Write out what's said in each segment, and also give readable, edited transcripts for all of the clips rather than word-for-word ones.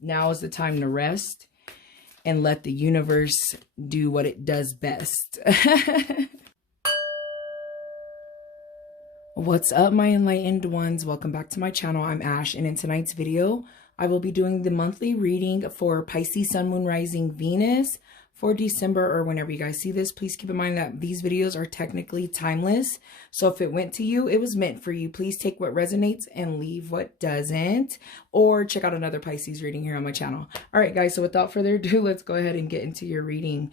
Now is the time to rest and let the universe do what it does best. What's up, my enlightened ones? Welcome back to my channel. I'm Ash, and in tonight's video, I will be doing the monthly reading for Pisces, Sun, Moon, Rising, Venus for December, or whenever you guys see this. Please keep in mind that these videos are technically timeless. So if it went to you, it was meant for you. Please take what resonates and leave what doesn't, or check out another Pisces reading here on my channel. All right, guys, so without further ado, let's go ahead and get into your reading.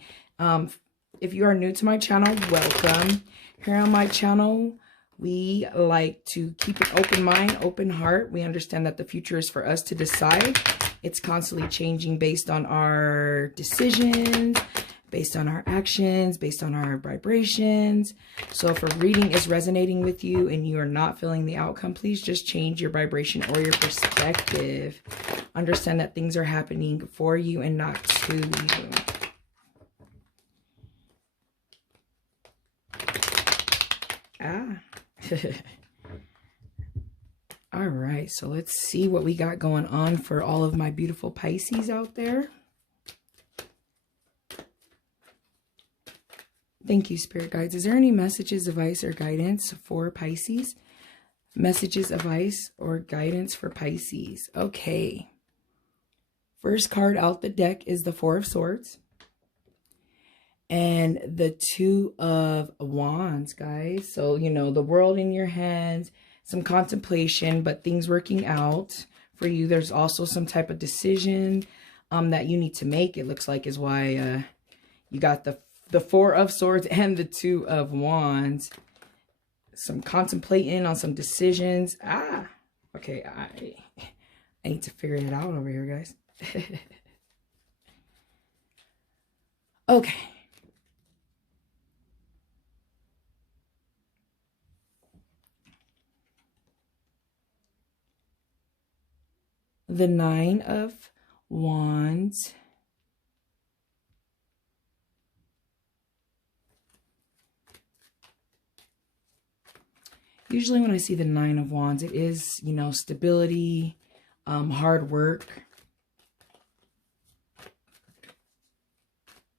If you are new to my channel, welcome. Here on my channel, we like to keep an open mind, open heart. We understand that the future is for us to decide. It's constantly changing based on our decisions, based on our actions, based on our vibrations. So if a reading is resonating with you and you are not feeling the outcome, please just change your vibration or your perspective. Understand that things are happening for you and not to you. All right, so let's see what we got going on for all of my beautiful Pisces out there. Thank you, Spirit Guides. Is there any messages, advice, or guidance for Pisces? Messages, advice, or guidance for Pisces. Okay. First card out the deck is the Four of Swords. And the Two of Wands, guys. So, you know, the world in your hands, some contemplation, but things working out for you. There's also some type of decision that you need to make, it looks like, is why you got the Four of Swords and the Two of Wands. Some contemplating on some decisions. Okay, I need to figure it out over here, guys. Okay. The Nine of Wands. Usually when I see the Nine of Wands, it is, you know, stability, hard work.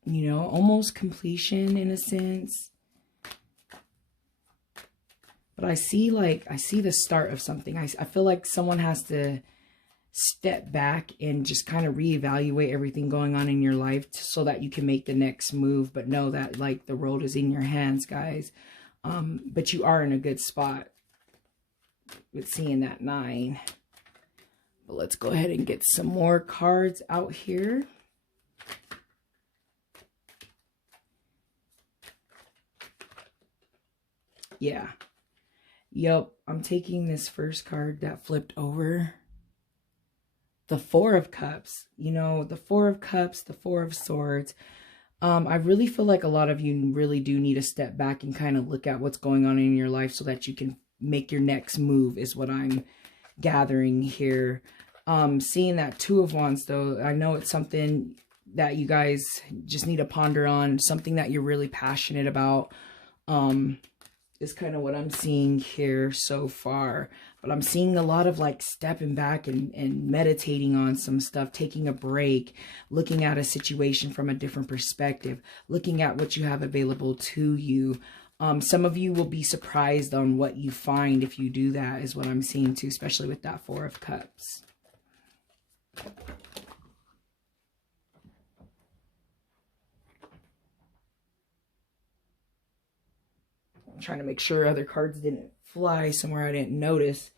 You know, almost completion in a sense. But I see the start of something. I feel like someone has to step back and just kind of reevaluate everything going on in your life so that you can make the next move. But know that, like, the road is in your hands, guys. But you are in a good spot with seeing that 9. But let's go ahead and get some more cards out here. Yeah. Yep. I'm taking this first card that flipped over. The Four of Cups. You know, the Four of Cups, the Four of Swords. I really feel like a lot of you really do need to step back and kind of look at what's going on in your life so that you can make your next move, is what I'm gathering here. Seeing that Two of Wands, though, I know it's something that you guys just need to ponder on, something that you're really passionate about. Is kind of what I'm seeing here so far. But I'm seeing a lot of, like, stepping back and meditating on some stuff, taking a break, looking at a situation from a different perspective, looking at what you have available to you. Some of you will be surprised on what you find if you do that, is what I'm seeing too, especially with that Four of Cups. I'm trying to make sure other cards didn't fly somewhere I didn't notice.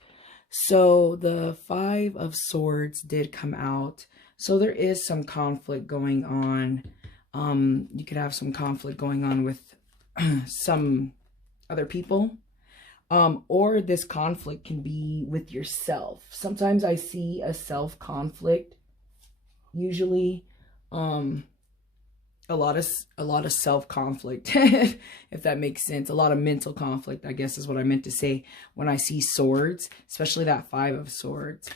So the Five of Swords did come out. So there is some conflict going on. You could have some conflict going on with some other people. Or this conflict can be with yourself. Sometimes I see a self-conflict. Usually, a lot of self-conflict, if that makes sense. A lot of mental conflict, I guess, is what I meant to say when I see swords, especially that Five of Swords.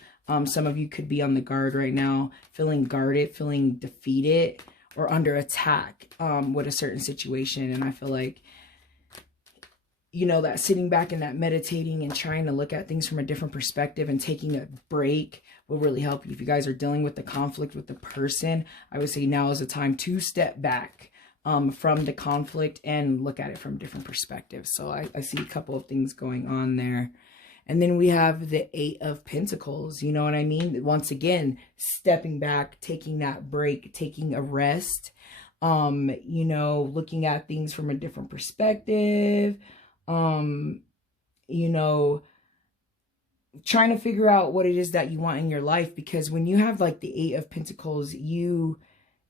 Some of you could be on the guard right now, feeling guarded, feeling defeated, or under attack with a certain situation. And I feel like you know, that sitting back and that meditating and trying to look at things from a different perspective and taking a break will really help you. If you guys are dealing with the conflict with the person, I would say now is the time to step back from the conflict and look at it from different perspectives. So I see a couple of things going on there. And then we have the 8 of Pentacles, you know what I mean? Once again, stepping back, taking that break, taking a rest, you know, looking at things from a different perspective, you know, trying to figure out what it is that you want in your life. Because when you have like the 8 of Pentacles, you're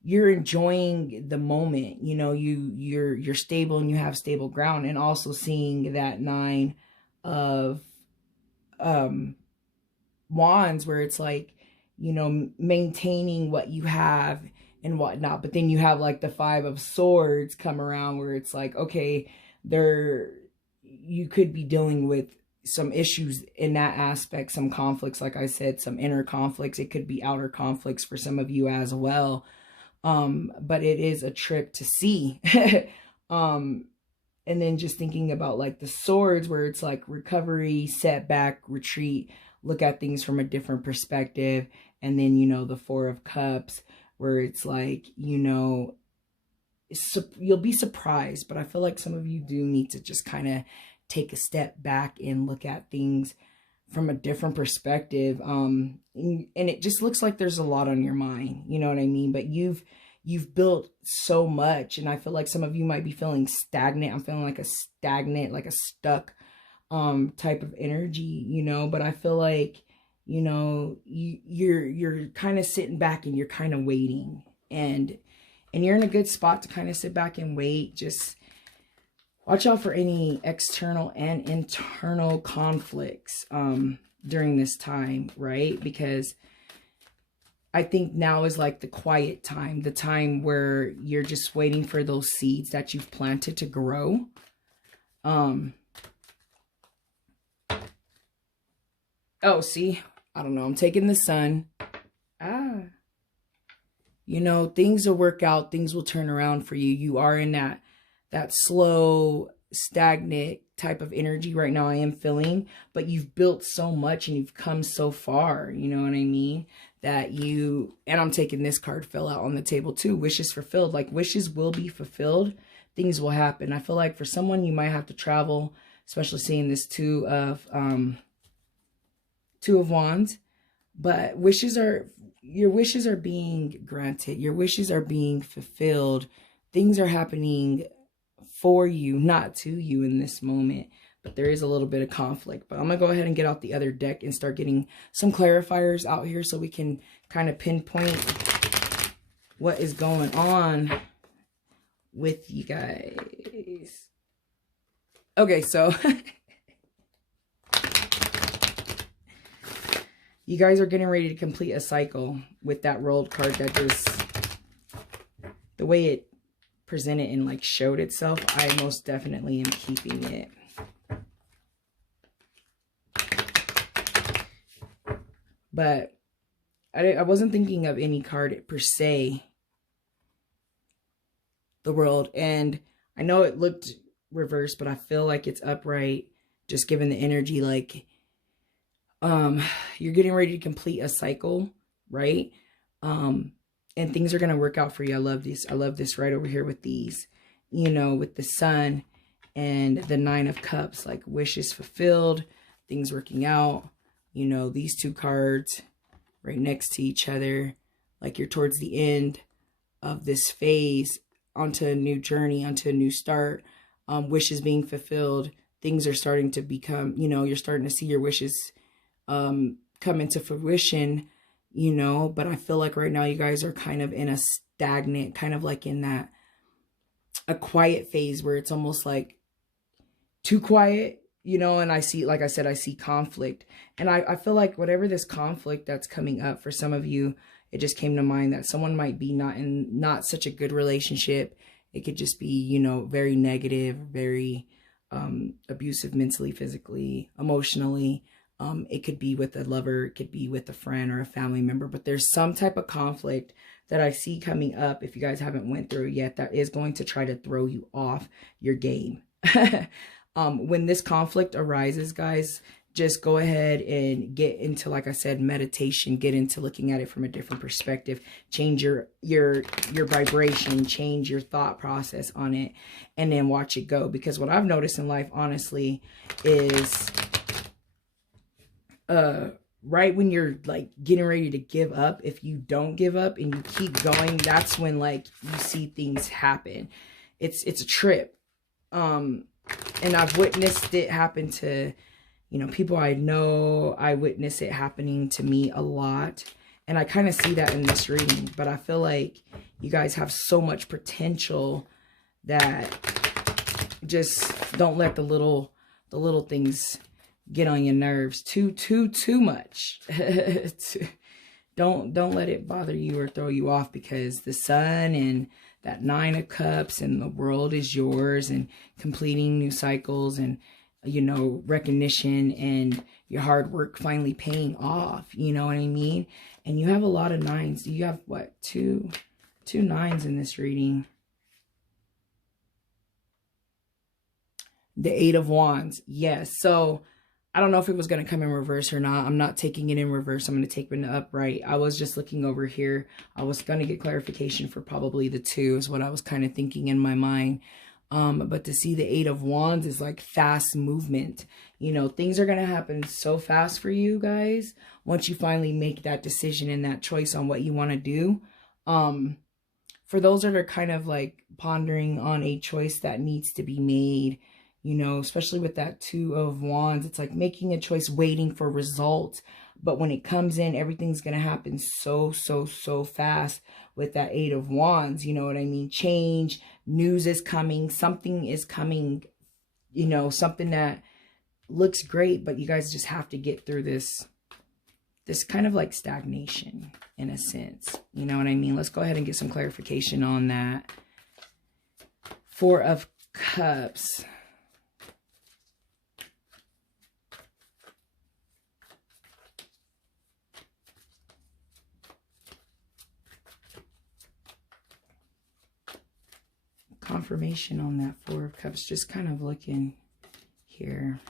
enjoying the moment, you know, you're stable and you have stable ground. And also seeing that 9 of Wands, where it's like, you know, maintaining what you have and whatnot. But then you have like the 5 of Swords come around, where it's like, okay, you could be dealing with some issues in that aspect, some conflicts, like I said, some inner conflicts. It could be outer conflicts for some of you as well. But it is a trip to see. And then just thinking about like the Swords, where it's like recovery, setback, retreat, look at things from a different perspective. And then, you know, the 4 of Cups, where it's like, you know, you'll be surprised. But I feel like some of you do need to just kind of take a step back and look at things from a different perspective. And it just looks like there's a lot on your mind, you know what I mean? But you've built so much, and I feel like some of you might be feeling stagnant. I'm feeling like a stagnant, like a stuck type of energy, you know. But I feel like, you know, you're kind of sitting back and you're kind of waiting, and you're in a good spot to kind of sit back and wait. Just watch out for any external and internal conflicts during this time, right? Because I think now is like the quiet time, the time where you're just waiting for those seeds that you've planted to grow. Oh, see, I don't know. I'm taking the Sun. You know, things will work out. Things will turn around for you. You are in that slow, stagnant type of energy right now, I am feeling. But you've built so much and you've come so far. You know what I mean? That and I'm taking this card, fell out on the table too. Wishes fulfilled. Like, wishes will be fulfilled. Things will happen. I feel like for someone, you might have to travel, especially seeing this 2 of Wands. But your wishes are being granted. Your wishes are being fulfilled. Things are happening for you, not to you in this moment. But there is a little bit of conflict. But I'm going to go ahead and get out the other deck and start getting some clarifiers out here so we can kind of pinpoint what is going on with you guys. Okay, so you guys are getting ready to complete a cycle with that rolled card that just, the way it presented and like showed itself, I most definitely am keeping it. But I wasn't thinking of any card per se. The World. And I know it looked reversed, but I feel like it's upright. Just given the energy, like, you're getting ready to complete a cycle, right? And things are going to work out for you. I love this. I love this right over here with these, you know, with the Sun and the 9 of Cups, like wishes fulfilled, things working out. You know, these 2 cards right next to each other, like you're towards the end of this phase, onto a new journey, onto a new start, wishes being fulfilled. Things are starting to become, you know, you're starting to see your wishes come into fruition, you know. But I feel like right now you guys are kind of in a stagnant, kind of like in a quiet phase where it's almost like too quiet, you know. And I see, like I said, I see conflict. And I feel like whatever this conflict that's coming up for some of you, it just came to mind that someone might be not such a good relationship. It could just be, you know, very negative, very abusive mentally, physically, emotionally. It could be with a lover, it could be with a friend or a family member, but there's some type of conflict that I see coming up, if you guys haven't went through it yet, that is going to try to throw you off your game. When this conflict arises, guys, just go ahead and get into, like I said, meditation, get into looking at it from a different perspective, change your vibration, change your thought process on it, and then watch it go. Because what I've noticed in life, honestly, is right when you're like getting ready to give up, if you don't give up and you keep going, that's when like you see things happen. It's a trip. And I've witnessed it happen to, you know, people I know. I witness it happening to me a lot. And I kind of see that in this reading. But I feel like you guys have so much potential that just don't let the little things get on your nerves too much. Don't let it bother you or throw you off, because the sun and that 9 of Cups and the world is yours, and completing new cycles, and, you know, recognition, and your hard work finally paying off. You know what I mean? And you have a lot of 9s. You have what, two 9s in this reading. The 8 of Wands. Yes. So I don't know if it was going to come in reverse or not. I'm not taking it in reverse. I'm going to take it in the upright. I was just looking over here. I was going to get clarification for probably the 2 is what I was kind of thinking in my mind. But to see the 8 of Wands is like fast movement. You know, things are going to happen so fast for you guys once you finally make that decision and that choice on what you want to do. For those that are kind of like pondering on a choice that needs to be made, you know, especially with that 2 of Wands, it's like making a choice, waiting for results. But when it comes in, everything's going to happen so fast with that 8 of Wands. You know what I mean? Change, news is coming, something is coming, you know, something that looks great, but you guys just have to get through this kind of like stagnation in a sense. You know what I mean? Let's go ahead and get some clarification on that. 4 of Cups. Confirmation on that 4 of Cups. Just kind of looking here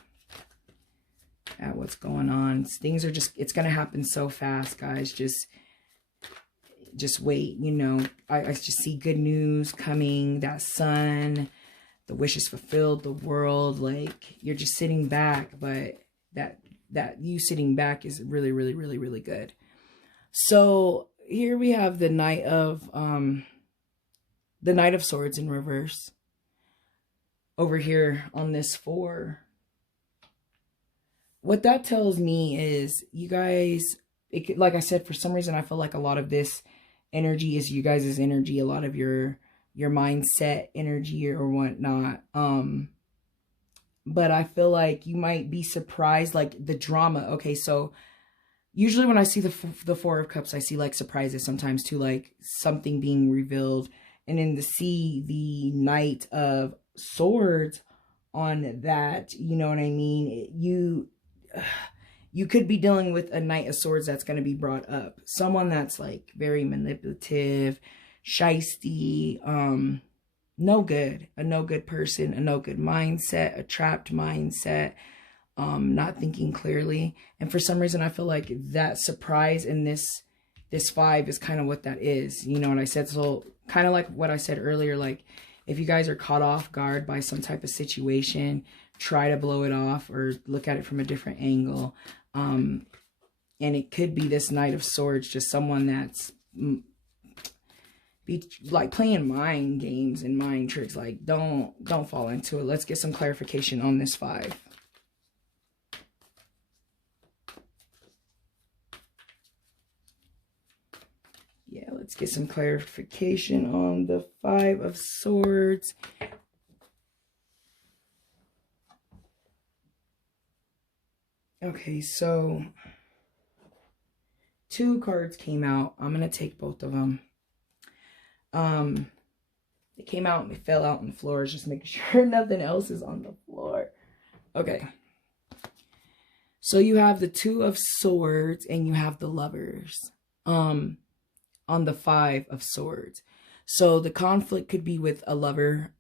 at what's going on. Things are just, it's going to happen so fast, guys. Just wait, you know. I just see good news coming. That sun, the wishes fulfilled, the world, like you're just sitting back, but that you sitting back is really good. So here we have the Knight of Swords in reverse over here on this 4. What that tells me is you guys, like I said, for some reason, I feel like a lot of this energy is you guys' energy, a lot of your mindset energy or whatnot. But I feel like you might be surprised, like the drama. Okay, so usually when I see the 4 of Cups, I see like surprises sometimes too, like something being revealed. And then to see the Knight of Swords on that, you know what I mean? You could be dealing with a Knight of Swords that's going to be brought up. Someone that's like very manipulative, shysty, no good. A no good person, a no good mindset, a trapped mindset, not thinking clearly. And for some reason, I feel like that surprise in this 5 is kind of what that is. You know what I said? So kind of like what I said earlier, like if you guys are caught off guard by some type of situation, try to blow it off or look at it from a different angle. And it could be this Knight of Swords, just someone that's be like playing mind games and mind tricks. Like don't fall into it. Let's get some clarification on this 5. Yeah, let's get some clarification on the 5 of Swords. Okay, so 2 cards came out. I'm going to take both of them. They came out and they fell out on the floor. Just making sure nothing else is on the floor. Okay. So you have the 2 of Swords and you have the Lovers. On the 5 of Swords. So the conflict could be with a lover.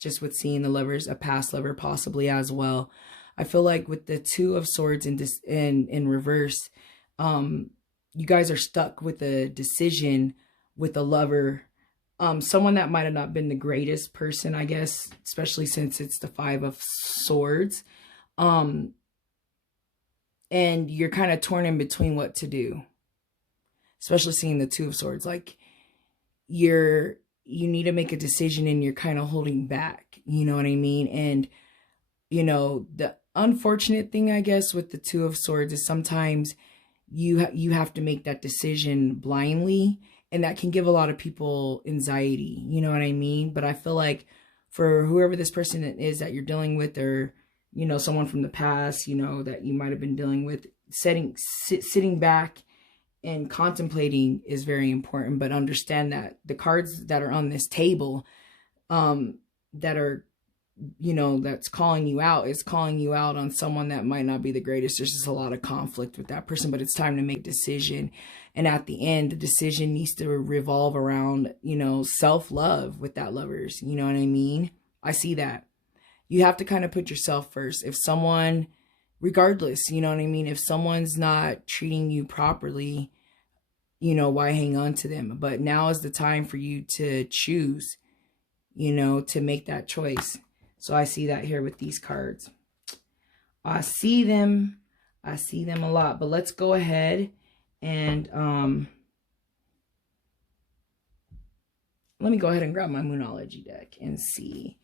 just with seeing the lovers, a past lover possibly as well. I feel like with the Two of Swords in reverse, you guys are stuck with a decision with a lover. Someone that might have not been the greatest person, I guess, especially since it's the Five of Swords. And you're kind of torn in between what to do. Especially seeing the Two of Swords. Like, you need to make a decision and you're kind of holding back. You know what I mean? And, you know, the unfortunate thing, I guess, with the Two of Swords is sometimes you have to make that decision blindly. And that can give a lot of people anxiety. You know what I mean? But I feel like for whoever this person is that you're dealing with, or, you know, someone from the past, you know, that you might have been dealing with, sitting back and contemplating is very important. But understand that the cards that are on this table, that are, you know, that's calling you out, is calling you out on someone that might not be the greatest. There's just a lot of conflict with that person, but it's time to make a decision. And at the end, the decision needs to revolve around, you know, self-love with that lovers. You know what I mean? I see that. You have to kind of put yourself first. If someone, regardless, you know what I mean? If someone's not treating you properly, you know, why hang on to them? But now is the time for you to choose, you know, to make that choice. So I see that here with these cards. I see them a lot. But let's go ahead and let me go ahead and grab my Moonology deck and see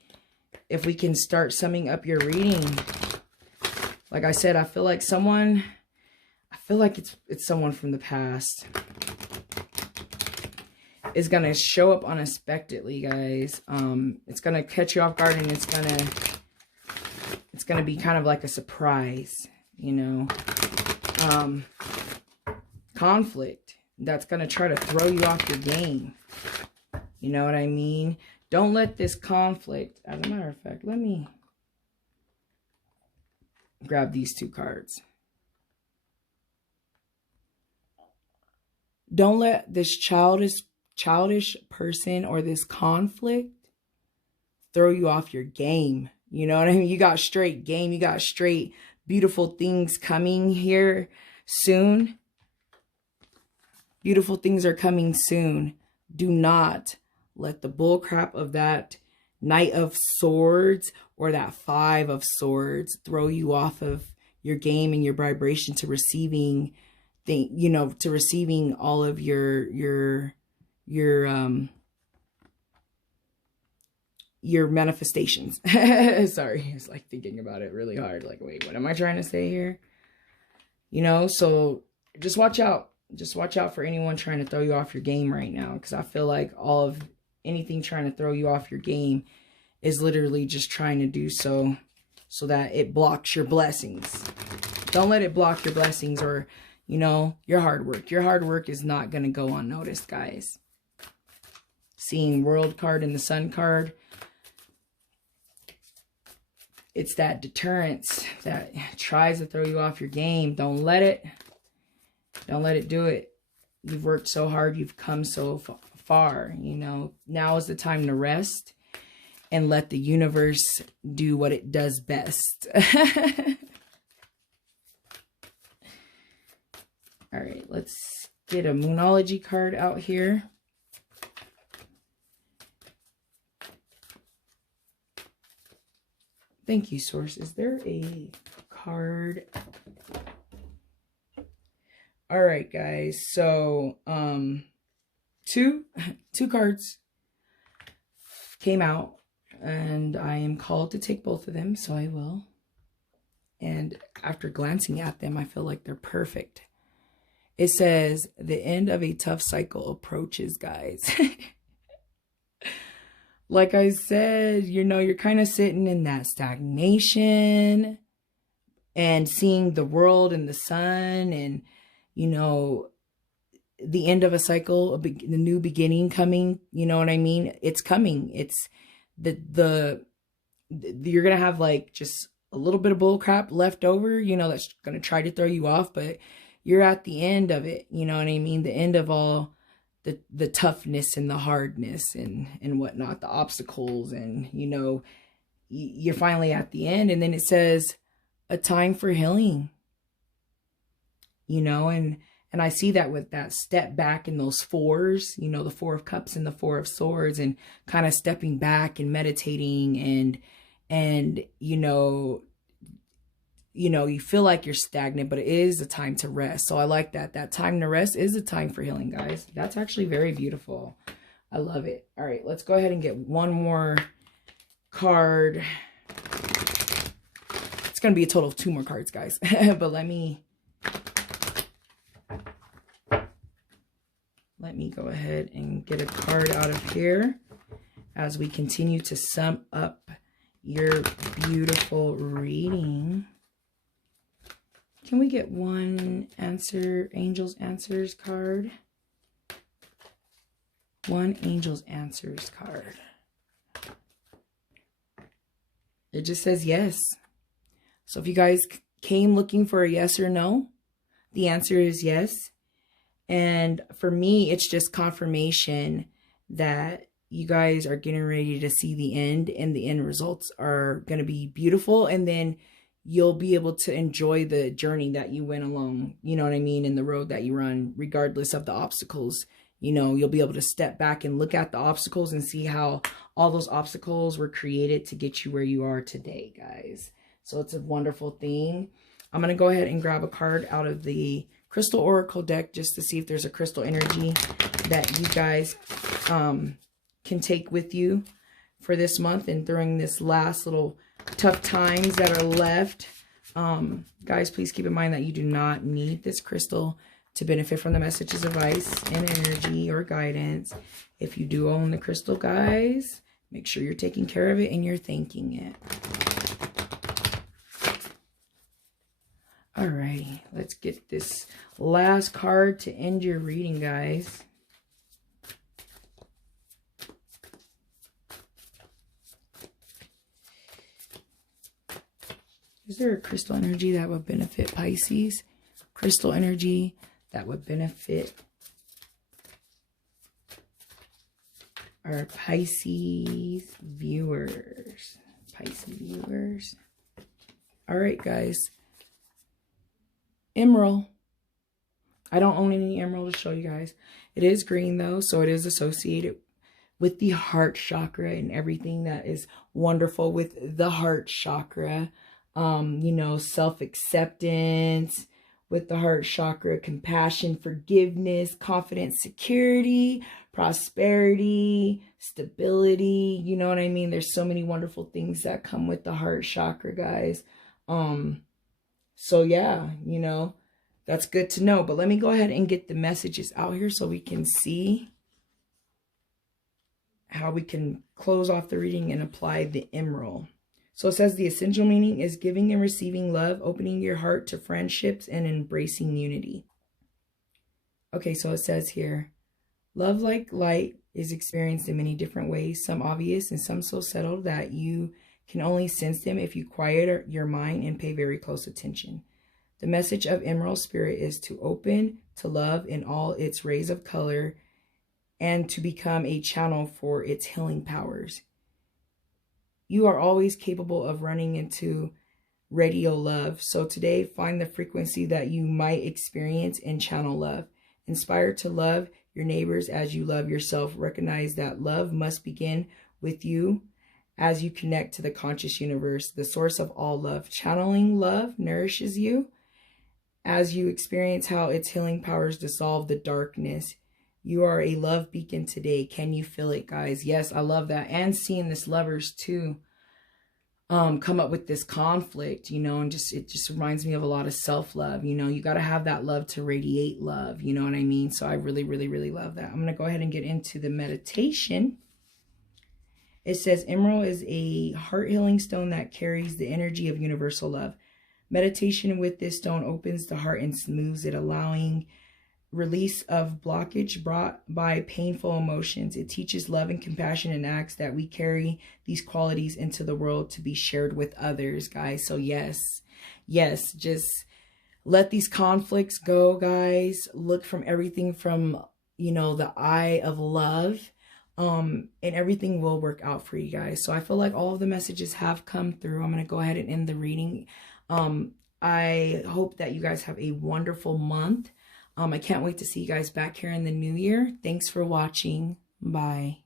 if we can start summing up your reading. Like I said, I feel like it's someone from the past is going to show up unexpectedly, guys. It's going to catch you off guard, and it's going to be kind of like a surprise, you know. Conflict that's going to try to throw you off your game. You know what I mean? Don't let this conflict, as a matter of fact, let me grab these two cards. Don't let this childish person or this conflict throw you off your game. You know what I mean? You got straight game. You got straight beautiful things coming here soon. Beautiful things are coming soon. Do not let the bullcrap of that Knight of Swords or that Five of Swords throw you off of your game and your vibration to receiving to receiving all of your manifestations. Sorry, it's like thinking about it really hard. Like, wait, what am I trying to say here? You know, so just watch out. Just watch out for anyone trying to throw you off your game right now. Because I feel like all of anything trying to throw you off your game is literally just trying to do so that it blocks your blessings. Don't let it block your blessings or, you know, your hard work. Your hard work is not going to go unnoticed, guys. Seeing World card and the Sun card. It's that deterrence that tries to throw you off your game. Don't let it. Don't let it do it. You've worked so hard. You've come so far. You know, now is the time to rest and let the universe do what it does best. All right, let's get a Moonology card out here. Thank you, Source. Is there a card? All right, guys. So, two cards came out, and I am called to take both of them, so I will. And after glancing at them, I feel like they're perfect. It says, the end of a tough cycle approaches, guys. Like I said, you know, you're kind of sitting in that stagnation and seeing the world and the sun and, you know, the end of a cycle, the new beginning coming. You know what I mean? It's coming. It's you're going to have like just a little bit of bull crap left over, you know, that's going to try to throw you off, but you're at the end of it. You know what I mean? The end of all the toughness and the hardness and whatnot, the obstacles, and you know, you're finally at the end. And then it says a time for healing, you know, and I see that with that step back in those fours, you know, the Four of Cups and the Four of Swords, and kind of stepping back and meditating and you feel like you're stagnant, but it is a time to rest. So I like that. That time to rest is a time for healing, guys. That's actually very beautiful. I love it. All right, let's go ahead and get one more card. It's going to be a total of 2 more cards, guys. But let me go ahead and get a card out of here as we continue to sum up your beautiful reading. Can we get one answer, Angel's Answers card? One Angel's Answers card. It just says yes. So if you guys came looking for a yes or no, the answer is yes. And for me, it's just confirmation that you guys are getting ready to see the end, and the end results are going to be beautiful. And then you'll be able to enjoy the journey that you went along, you know what I mean, in the road that you run, regardless of the obstacles. You know, you'll be able to step back and look at the obstacles and see how all those obstacles were created to get you where you are today, guys. So it's a wonderful thing. I'm going to go ahead and grab a card out of the Crystal Oracle deck just to see if there's a crystal energy that you guys can take with you for this month and during this last little tough times that are left. Guys, please keep in mind that you do not need this crystal to benefit from the messages, advice, and energy or guidance. If you do own the crystal, guys, make sure you're taking care of it and you're thanking it. Alrighty, let's get this last card to end your reading, guys. Is there a crystal energy that would benefit Pisces? Crystal energy that would benefit our Pisces viewers. All right, guys. Emerald. I don't own any emerald to show you guys. It is green, though, so it is associated with the heart chakra and everything that is wonderful with the heart chakra. You know, self-acceptance with the heart chakra, compassion, forgiveness, confidence, security, prosperity, stability. You know what I mean? There's so many wonderful things that come with the heart chakra, guys. So yeah, you know, that's good to know. But let me go ahead and get the messages out here so we can see how we can close off the reading and apply the emerald. So it says the essential meaning is giving and receiving love, opening your heart to friendships, and embracing unity. Okay, so it says here, love like light is experienced in many different ways, some obvious and some so subtle that you can only sense them if you quiet your mind and pay very close attention. The message of Emerald Spirit is to open to love in all its rays of color and to become a channel for its healing powers. You are always capable of running into radio love. So today, find the frequency that you might experience and channel love. Inspire to love your neighbors as you love yourself. Recognize that love must begin with you as you connect to the conscious universe, the source of all love. Channeling love nourishes you as you experience how its healing powers dissolve the darkness. You are a love beacon today. Can you feel it, guys? Yes, I love that. And seeing this lovers too come up with this conflict, you know, and it just reminds me of a lot of self-love. You know, you got to have that love to radiate love. You know what I mean? So I really, really, really love that. I'm going to go ahead and get into the meditation. It says emerald is a heart healing stone that carries the energy of universal love. Meditation with this stone opens the heart and smooths it, allowing release of blockage brought by painful emotions. It teaches love and compassion and acts that we carry these qualities into the world to be shared with others, guys. So yes, just let these conflicts go, guys. Look from everything from you know, the eye of love, and everything will work out for you guys. So I feel like all of the messages have come through. I'm going to go ahead and end the reading. I hope that you guys have a wonderful month. I can't wait to see you guys back here in the new year. Thanks for watching. Bye.